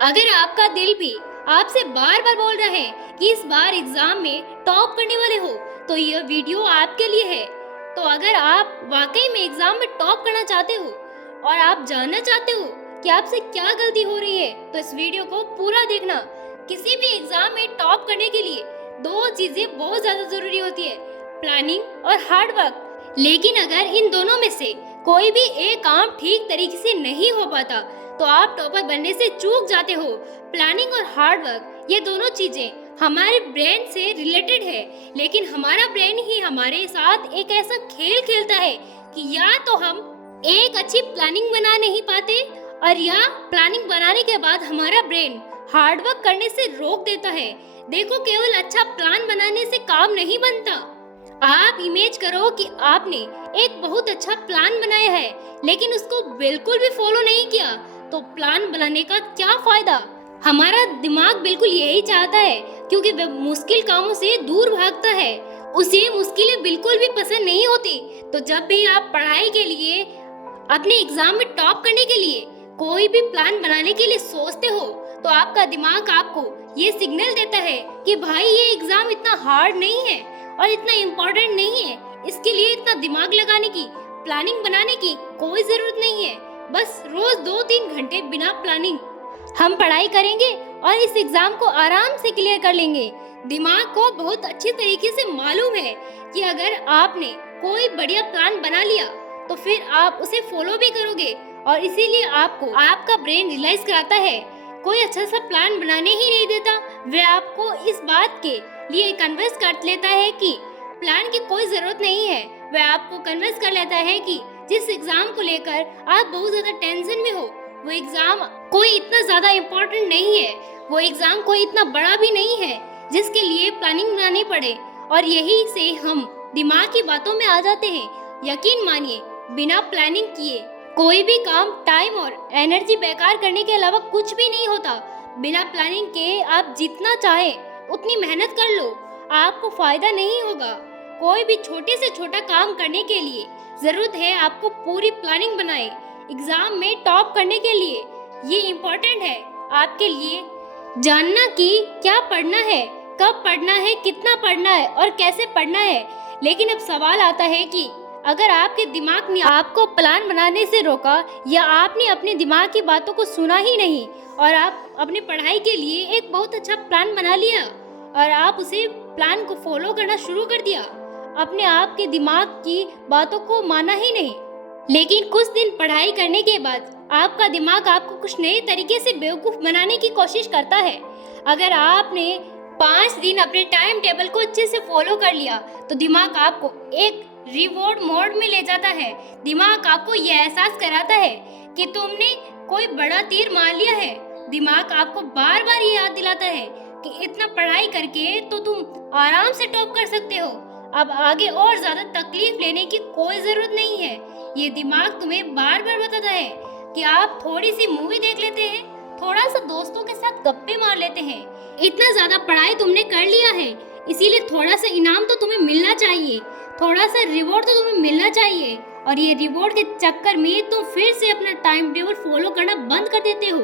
अगर आपका दिल भी आपसे बार बार बोल रहा है कि इस बार एग्जाम में टॉप करने वाले हो, तो यह वीडियो आपके लिए है। तो अगर आप वाकई में एग्जाम में टॉप करना चाहते हो और आप जानना चाहते हो कि आपसे क्या गलती हो रही है, तो इस वीडियो को पूरा देखना। किसी भी एग्जाम में टॉप करने के लिए दो चीजें बहुत ज्यादा जरूरी होती है, प्लानिंग और हार्ड वर्क। लेकिन अगर इन दोनों में से कोई भी एक काम ठीक तरीके से नहीं हो पाता तो आप टॉपर बनने से चूक जाते हो। प्लानिंग और हार्ड वर्क, ये दोनों चीजें हमारे ब्रेन से रिलेटेड है, लेकिन हमारा ब्रेन ही हमारे साथ एक ऐसा खेल खेलता है कि या तो हम एक अच्छी प्लानिंग बना नहीं पाते और या प्लानिंग बनाने के बाद हमारा ब्रेन हार्ड वर्क करने से रोक देता है। देखो, केवल अच्छा प्लान बनाने से काम नहीं बनता। आप इमेज करो कि आपने एक बहुत अच्छा प्लान बनाया है लेकिन उसको बिल्कुल भी फॉलो नहीं किया, तो प्लान बनाने का क्या फायदा। हमारा दिमाग बिल्कुल यही चाहता है, क्योंकि वह मुश्किल कामों से दूर भागता है। उसे मुश्किलें बिल्कुल भी पसंद नहीं होती। तो जब भी आप पढ़ाई के लिए, अपने एग्जाम में टॉप करने के लिए कोई भी प्लान बनाने के लिए सोचते हो, तो आपका दिमाग आपको ये सिग्नल देता है कि भाई ये एग्जाम इतना हार्ड नहीं है और इतना इम्पोर्टेंट नहीं है, इसके लिए इतना दिमाग लगाने की, प्लानिंग बनाने की कोई जरूरत नहीं है। बस रोज 2-3 घंटे बिना प्लानिंग हम पढ़ाई करेंगे और इस एग्जाम को आराम से क्लियर कर लेंगे। दिमाग को बहुत अच्छी तरीके से मालूम है कि अगर आपने कोई बढ़िया प्लान बना लिया तो फिर आप उसे फॉलो भी करोगे, और इसीलिए आपको आपका ब्रेन रियलाइज कराता है, कोई अच्छा सा प्लान बनाने ही नहीं देता। वह आपको इस बात के लिए कन्विंस कर लेता है कि प्लान की कोई जरूरत नहीं है। वह आपको कन्विंस कर लेता है कि जिस एग्जाम को लेकर आप बहुत ज्यादा टेंशन में हो, वो एग्जाम कोई इतना ज्यादा इम्पोर्टेंट नहीं है, वो एग्जाम कोई इतना बड़ा भी नहीं है जिसके लिए प्लानिंग बनानी पड़े। और यही से हम दिमाग की बातों में आ जाते हैं। यकीन मानिए, बिना प्लानिंग किए कोई भी काम, टाइम और एनर्जी बेकार करने के अलावा कुछ भी नहीं होता। बिना प्लानिंग के आप जितना चाहे उतनी मेहनत कर लो, आपको फायदा नहीं होगा। कोई भी छोटे से छोटा काम करने के लिए जरूरत है आपको पूरी प्लानिंग बनाए। एग्जाम में टॉप करने के लिए ये इम्पोर्टेंट है आपके लिए जानना कि क्या पढ़ना है, कब पढ़ना है, कितना पढ़ना है और कैसे पढ़ना है। लेकिन अब सवाल आता है कि अगर आपके दिमाग ने आपको प्लान बनाने से रोका, या आपने अपने दिमाग की बातों को सुना ही नहीं और आप अपनी पढ़ाई के लिए एक बहुत अच्छा प्लान बना लिया और आप उसे प्लान को फॉलो करना शुरू कर दिया, अपने आप के दिमाग की बातों को माना ही नहीं। लेकिन कुछ दिन पढ़ाई करने के बाद आपका दिमाग आपको कुछ नए तरीके से बेवकूफ़ बनाने की कोशिश करता है। अगर आपने 5 दिन अपने टाइम टेबल को अच्छे से फॉलो कर लिया, तो दिमाग आपको एक रिवॉर्ड मोड में ले जाता है। दिमाग आपको यह एहसास कराता है कि तुमने कोई बड़ा तीर मार लिया है। दिमाग आपको बार बार ये याद दिलाता है कि इतना पढ़ाई करके तो तुम आराम से टॉप कर सकते हो, अब आगे और ज्यादा तकलीफ लेने की कोई जरूरत नहीं है। ये दिमाग तुम्हें बार बार बताता है कि आप थोड़ी सी मूवी देख लेते हैं, थोड़ा सा दोस्तों के साथ गप्पे मार लेते हैं। इतना ज्यादा पढ़ाई तुमने कर लिया है, इसीलिए थोड़ा सा इनाम तो तुम्हें मिलना चाहिए, थोड़ा सा रिवॉर्ड तो तुम्हें मिलना चाहिए। और ये रिवॉर्ड के चक्कर में तुम फिर से अपना टाइम टेबल फॉलो करना बंद कर देते हो,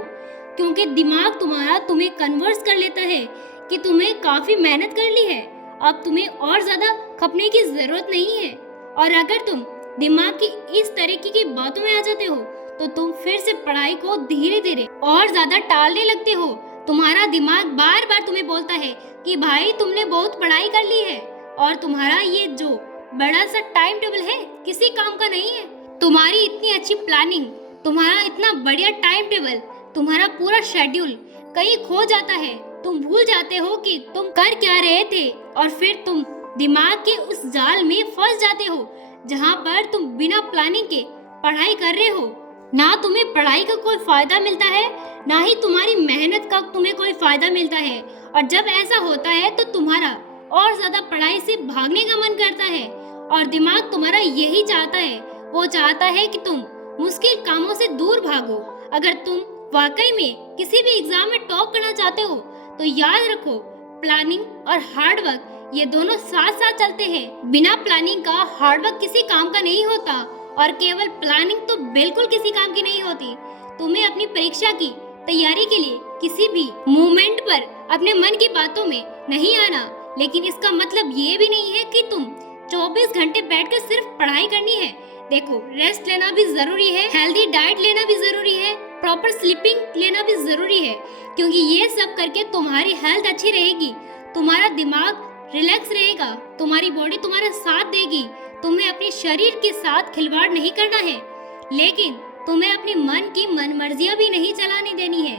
क्योंकि दिमाग तुम्हारा तुम्हें कन्वर्स कर लेता है कि तुम्हें काफी मेहनत कर ली है, अब तुम्हें और ज्यादा खपने की जरूरत नहीं है। और अगर तुम दिमाग की इस तरीके की बातों में आ जाते हो, तो तुम फिर से पढ़ाई को धीरे धीरे और ज्यादा टालने लगते हो। तुम्हारा दिमाग बार बार तुम्हें बोलता है कि भाई तुमने बहुत पढ़ाई कर ली है और तुम्हारा ये जो बड़ा सा टाइम टेबल है किसी काम का नहीं है। तुम्हारी इतनी अच्छी प्लानिंग, तुम्हारा इतना बढ़िया टाइम टेबल, तुम्हारा पूरा शेड्यूल कहीं खो जाता है। तुम भूल जाते हो कि तुम कर क्या रहे थे, और फिर तुम दिमाग के उस जाल में फंस जाते हो जहाँ पर तुम बिना प्लानिंग के पढ़ाई कर रहे हो। ना तुम्हें पढ़ाई का कोई फायदा मिलता है, ना ही तुम्हारी मेहनत का तुम्हें कोई फायदा मिलता है। और जब ऐसा होता है तो तुम्हारा और ज्यादा पढ़ाई से भागने का मन करता है, और दिमाग तुम्हारा यही चाहता है, वो चाहता है कि तुम मुश्किल कामों से दूर भागो। अगर तुम वाकई में किसी भी एग्जाम में टॉप करना चाहते हो, तो याद रखो, प्लानिंग और हार्ड वर्क ये दोनों साथ साथ चलते हैं। बिना प्लानिंग का हार्ड वर्क किसी काम का नहीं होता, और केवल प्लानिंग तो बिल्कुल किसी काम की नहीं होती। तुम्हें अपनी परीक्षा की तैयारी के लिए किसी भी मूवमेंट पर अपने मन की बातों में नहीं आना, लेकिन इसका मतलब ये भी नहीं है कि तुम 24 घंटे बैठकर सिर्फ पढ़ाई करनी है। देखो, रेस्ट लेना भी जरूरी है, हेल्दी डाइट लेना भी जरूरी है, प्रॉपर स्लीपिंग लेना भी जरूरी है, क्योंकि ये सब करके तुम्हारी हेल्थ अच्छी रहेगी, तुम्हारा दिमाग रिलैक्स रहेगा, तुम्हारी बॉडी तुम्हारा साथ देगी। तुम्हें अपने शरीर के साथ खिलवाड़ नहीं करना है, लेकिन तुम्हें अपने मन की मनमर्जियां भी नहीं चलाने देनी है।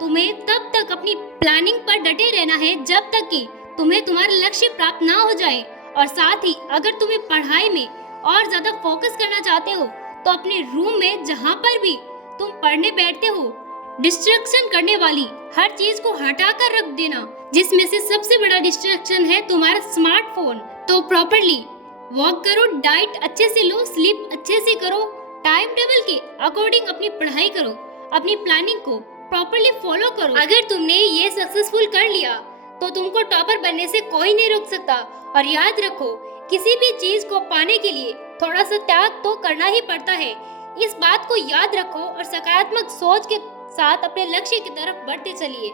तुम्हें तब तक अपनी प्लानिंग पर डटे रहना है जब तक कि तुम्हें तुम्हारा लक्ष्य प्राप्त ना हो जाए। और साथ ही अगर तुम्हें पढ़ाई में और ज्यादा फोकस करना चाहते हो तो अपने रूम में जहाँ पर भी तुम पढ़ने बैठते हो, डिस्ट्रैक्शन करने वाली हर चीज को हटा कर रख देना, जिसमें से सबसे बड़ा डिस्ट्रैक्शन है तुम्हारा स्मार्टफोन। तो प्रॉपरली वॉक करो, डाइट अच्छे से लो, स्लीप अच्छे से करो, टाइम टेबल के अकॉर्डिंग अपनी पढ़ाई करो, अपनी प्लानिंग को प्रॉपरली फॉलो करो। अगर तुमने ये सक्सेसफुल कर लिया तो तुमको टॉपर बनने से कोई नहीं रोक सकता। और याद रखो, किसी भी चीज को पाने के लिए थोड़ा सा त्याग तो करना ही पड़ता है। इस बात को याद रखो और सकारात्मक सोच के साथ अपने लक्ष्य की तरफ बढ़ते चलिए।